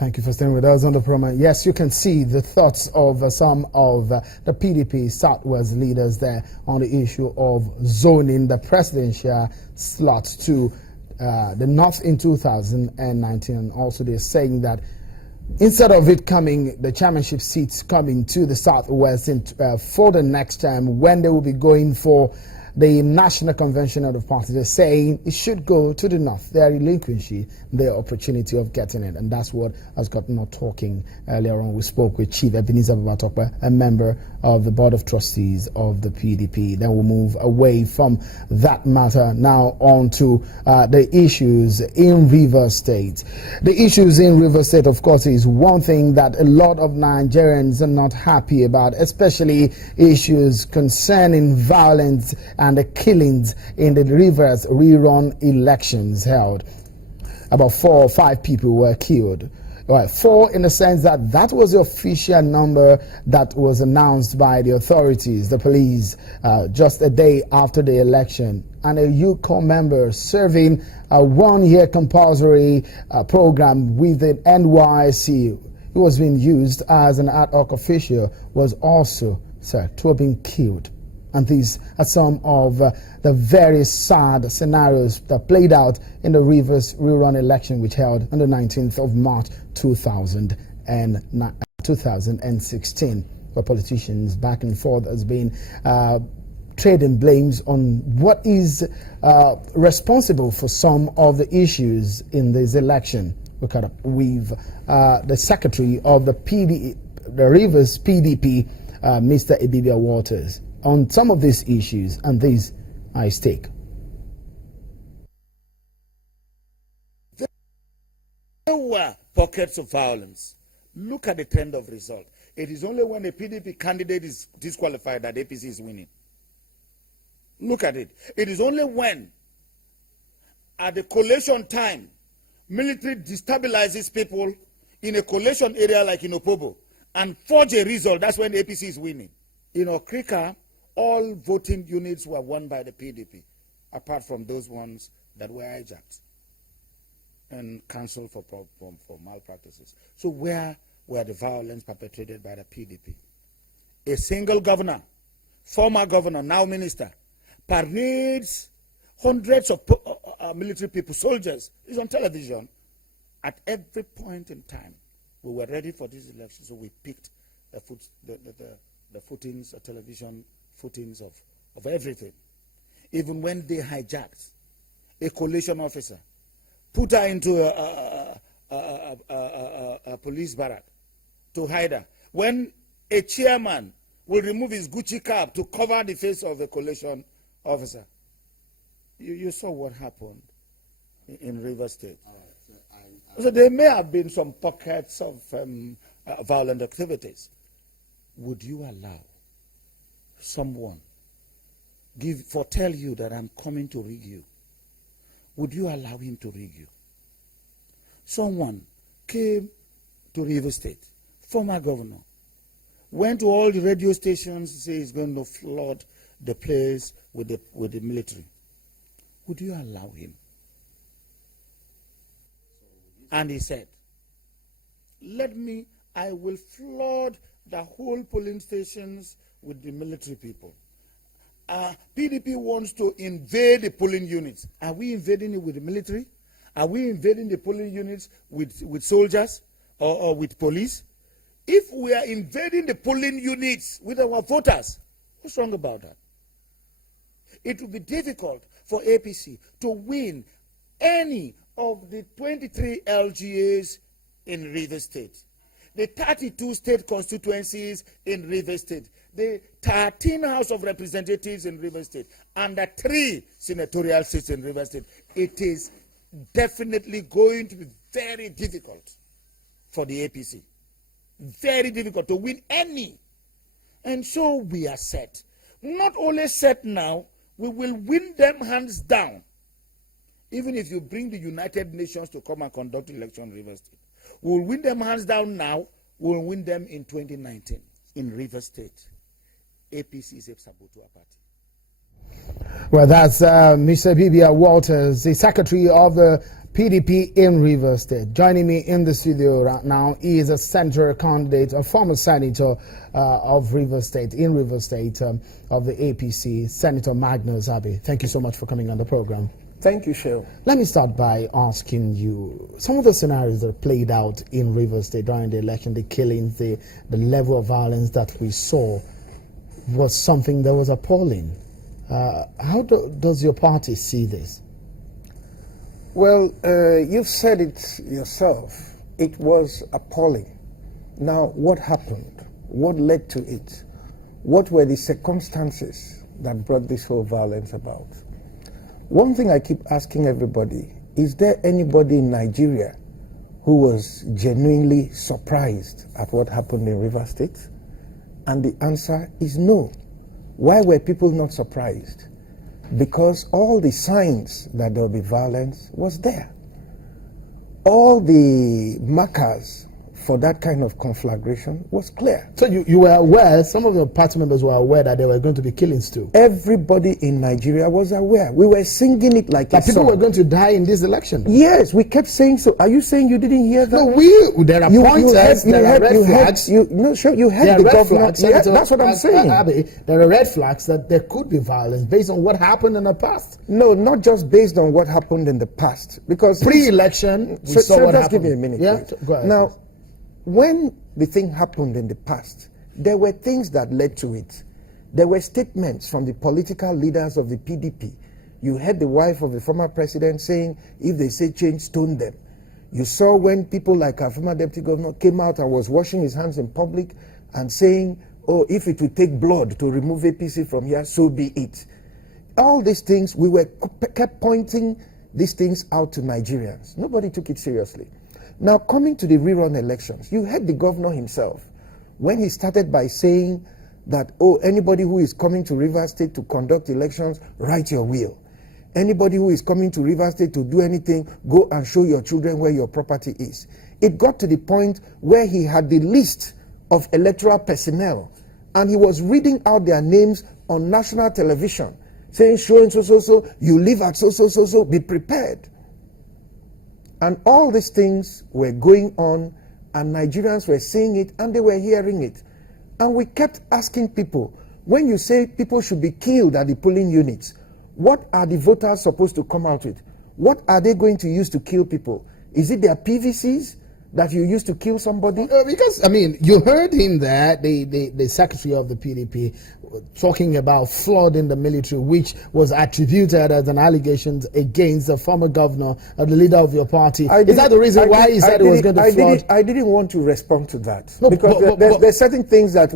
Thank you for staying with us on the program. Yes, you can see the thoughts of some of the PDP Southwest leaders there on the issue of zoning the presidential slots to the North in 2019. And also they're saying that instead of it coming, the chairmanship seats coming to the Southwest for the next time when they will be going for the National Convention of the party, they're saying it should go to the North. They are relinquishing the opportunity of getting it. And that's what has gotten us talking earlier on. We spoke with Chief Ebenezer Babatokpa, a member of the Board of Trustees of the PDP. Then we'll move away from that matter now on to the issues in Rivers State. The issues in Rivers State, of course, is one thing that a lot of Nigerians are not happy about, especially issues concerning violence and the killings in the Rivers rerun elections held. About 4 or 5 people were killed. Well, 4 in the sense that that was the official number that was announced by the authorities, the police, just a day after the election. And a UCOM member serving a 1-year compulsory program with the NYC, who was being used as an ad hoc official, was also said to have been killed. And these are some of the very sad scenarios that played out in the Rivers rerun election, which held on the 19th of March 2016, where politicians back and forth has been trading blames on what is responsible for some of the issues in this election. We caught up with the secretary of the Rivers PDP, Mr. Ibibia Waters, on some of these issues, and these are at stake. There were pockets of violence. Look at the trend of result. It is only when a PDP candidate is disqualified that APC is winning. Look at it. It is only when, at the collation time, military destabilizes people in a collation area like in Opobo and forge a result, that's when APC is winning. In Okrika, all voting units were won by the PDP, apart from those ones that were hijacked and cancelled for malpractices. So where were the violence perpetrated by the PDP? A single governor, former governor, now minister, parades hundreds of military people, soldiers. It's on television. At every point in time, we were ready for this election, so we picked the footings, television footings of everything. Even when they hijacked a collation officer, put her into a police barrack to hide her. When a chairman will remove his Gucci cap to cover the face of a collation officer. You saw what happened in Rivers State. So there may have been some pockets of violent activities. Would you allow someone foretell you that I'm coming to rig you? Would you allow him to rig you? Someone came to Rivers State, former governor, went to all the radio stations to say he's going to flood the place with the military. Would you allow him? And he said, I will flood the whole polling stations with the military people. PDP wants to invade the polling units. Are we invading it with the military? Are we invading the polling units with soldiers or with police? If we are invading the polling units with our voters, what's wrong about that? It will be difficult for APC to win any of the 23 LGAs in Rivers State, the 32 state constituencies in Rivers State, the 13 House of Representatives in Rivers State, and the 3 senatorial seats in Rivers State. It is definitely going to be very difficult for the APC. Very difficult to win any. And so we are set. Not only set now, we will win them hands down. Even if you bring the United Nations to come and conduct election in Rivers State. We will win them hands down now. We will win them in 2019 in Rivers State. APC is a Sabotua party. Well, that's Mr. Bibia Walters, the secretary of the PDP in Rivers State. Joining me in the studio right now is a senator candidate, a former senator of Rivers State, in Rivers State of the APC, Senator Magnus Abbey. Thank you so much for coming on the program. Thank you, Sheil. Let me start by asking you some of the scenarios that played out in Rivers State during the election, the killings, the level of violence that we saw was something that was appalling. How does your party see this? Well, you've said it yourself. It was appalling. Now, what happened? What led to it? What were the circumstances that brought this whole violence about? One thing I keep asking everybody, is there anybody in Nigeria who was genuinely surprised at what happened in Rivers State? And the answer is no. Why were people not surprised? Because all the signs that there will be violence was there. All the markers for that kind of conflagration was clear. So you were aware, some of your party members were aware that there were going to be killings too? Everybody in Nigeria was aware. We were singing it like that a people song. were going to die in this election? Yes, we kept saying so. Are you saying you didn't hear that? No, there are pointers, there are red flags. You had the governor. Yeah, that's what I'm saying. Abbey, there are red flags that there could be violence based on what happened in the past. No, not just based on what happened in the past. Because pre-election, we saw what just happened. Give me a minute. Yeah? Go ahead. Now, when the thing happened in the past, there were things that led to it. There were statements from the political leaders of the PDP. You heard the wife of the former president saying, if they say change, stone them. You saw when people like our former deputy governor came out and was washing his hands in public and saying, oh, if it will take blood to remove APC from here, so be it. All these things, we kept pointing these things out to Nigerians. Nobody took it seriously. Now, coming to the rerun elections, you heard the governor himself when he started by saying that, oh, anybody who is coming to Rivers State to conduct elections, write your will. Anybody who is coming to Rivers State to do anything, go and show your children where your property is. It got to the point where he had the list of electoral personnel and he was reading out their names on national television, saying, so and so, you live at so, be prepared. And all these things were going on, and Nigerians were seeing it, and they were hearing it. And we kept asking people, when you say people should be killed at the polling units, what are the voters supposed to come out with? What are they going to use to kill people? Is it their PVCs that you use to kill somebody? Because, I mean, you heard him there, the secretary of the PDP, talking about flood in the military, which was attributed as an allegation against the former governor, the leader of your party. Is that the reason why he said it was going to flood? I didn't want to respond to that. No, because there's certain things that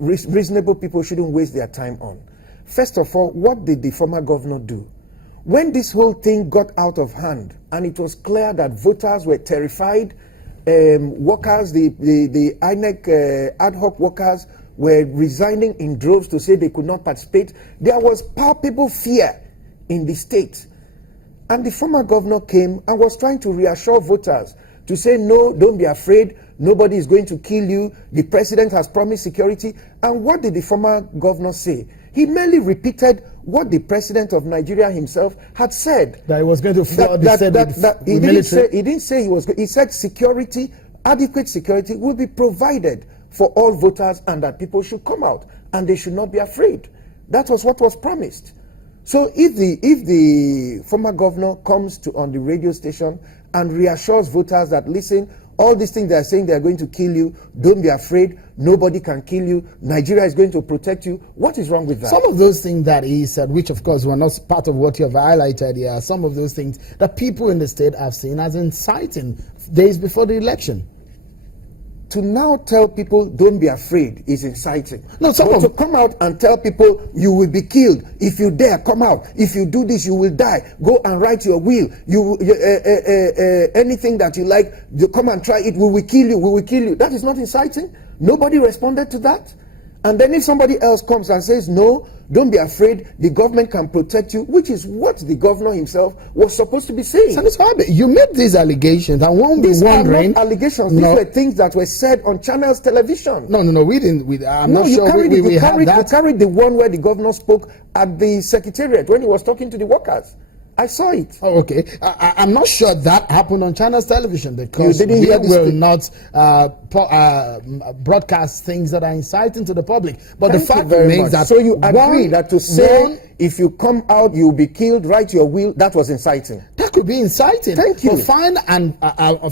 reasonable people shouldn't waste their time on. First of all, what did the former governor do? When this whole thing got out of hand, and it was clear that voters were terrified, workers, the INEC ad hoc workers were resigning in droves to say they could not participate. There was palpable fear in the state. And the former governor came and was trying to reassure voters to say, no, don't be afraid. Nobody is going to kill you. The president has promised security. And what did the former governor say? He merely repeated what the president of Nigeria himself had said. That he was going to flood he didn't say he was going. He said security, adequate security will be provided for all voters and that people should come out and they should not be afraid. That was what was promised. So if the former governor comes on the radio station and reassures voters that, listen, all these things they are saying they are going to kill you, don't be afraid, nobody can kill you, Nigeria is going to protect you, what is wrong with that? Some of those things that he said, which of course were not part of what you have highlighted here, some of those things that people in the state have seen as inciting days before the election. To now tell people don't be afraid is inciting. No, but to come out and tell people you will be killed if you dare come out. If you do this, you will die. Go and write your will. Anything that you like, you come and try it. We will kill you. We will kill you. That is not inciting. Nobody responded to that. And then if somebody else comes and says no, Don't be afraid. The government can protect you, which is what the governor himself was supposed to be saying. Senator Abe, you made these allegations. I won't be These wondering. are not allegations. These were things that were said on Channels Television. No. We didn't. I'm No, not you sure carried we it. You had that. carried the one where the governor spoke at the secretariat when he was talking to the workers. I saw it. Oh, okay. I'm not sure that happened on Channels Television because You didn't we hear this will thing? not broadcast things that are inciting to the public. But Thank the fact you very remains much. that So you agree one- that to say one- if you come out you'll be killed, write your will, that was inciting. that could be inciting. Thank you. But fine and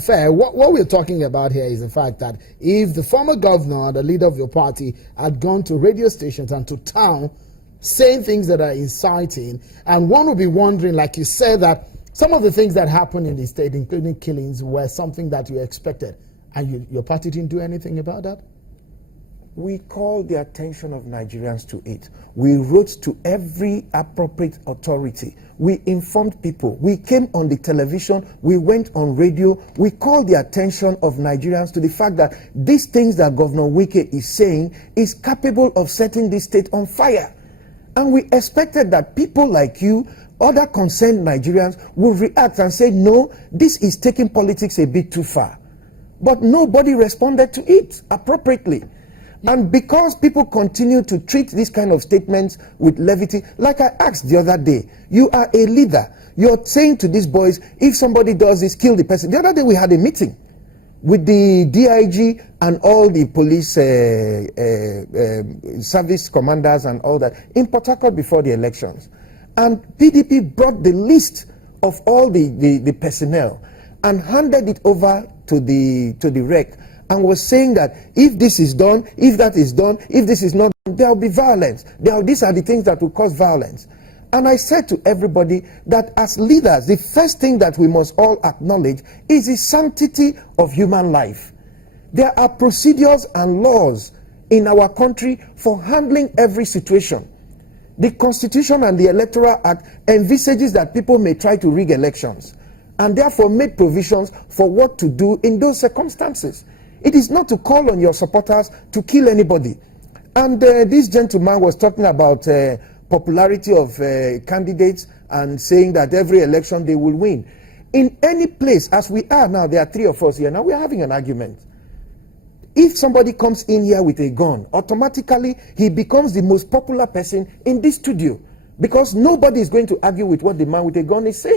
fair. What we're talking about here is the fact that if the former governor, the leader of your party, had gone to radio stations and to town saying things that are inciting, and one would be wondering, like you said, that some of the things that happened in the state, including killings, were something that you expected, and your party didn't do anything about that? We called the attention of Nigerians to it. We wrote to every appropriate authority. We informed people. We came on the television. We went on radio. We called the attention of Nigerians to the fact that these things that Governor Wike is saying is capable of setting this state on fire. And we expected that people like you, other concerned Nigerians, will react and say, no, this is taking politics a bit too far. But nobody responded to it appropriately. And because people continue to treat these kind of statements with levity, like I asked the other day, you are a leader. You're saying to these boys, if somebody does this, kill the person. The other day we had a meeting with the DIG and all the police service commanders and all that in Port Harcourt before the elections. And PDP brought the list of all the personnel and handed it over to the REC and was saying that if this is done, if that is done, if this is not done, there will be violence. These are the things that will cause violence. And I said to everybody that as leaders, the first thing that we must all acknowledge is the sanctity of human life. There are procedures and laws in our country for handling every situation. The Constitution and the Electoral Act envisages that people may try to rig elections and therefore made provisions for what to do in those circumstances. It is not to call on your supporters to kill anybody. And this gentleman was talking about popularity of candidates and saying that every election they will win. In any place, as we are now, there are three of us here. Now we are having an argument. If somebody comes in here with a gun, automatically he becomes the most popular person in this studio because nobody is going to argue with what the man with a gun is saying.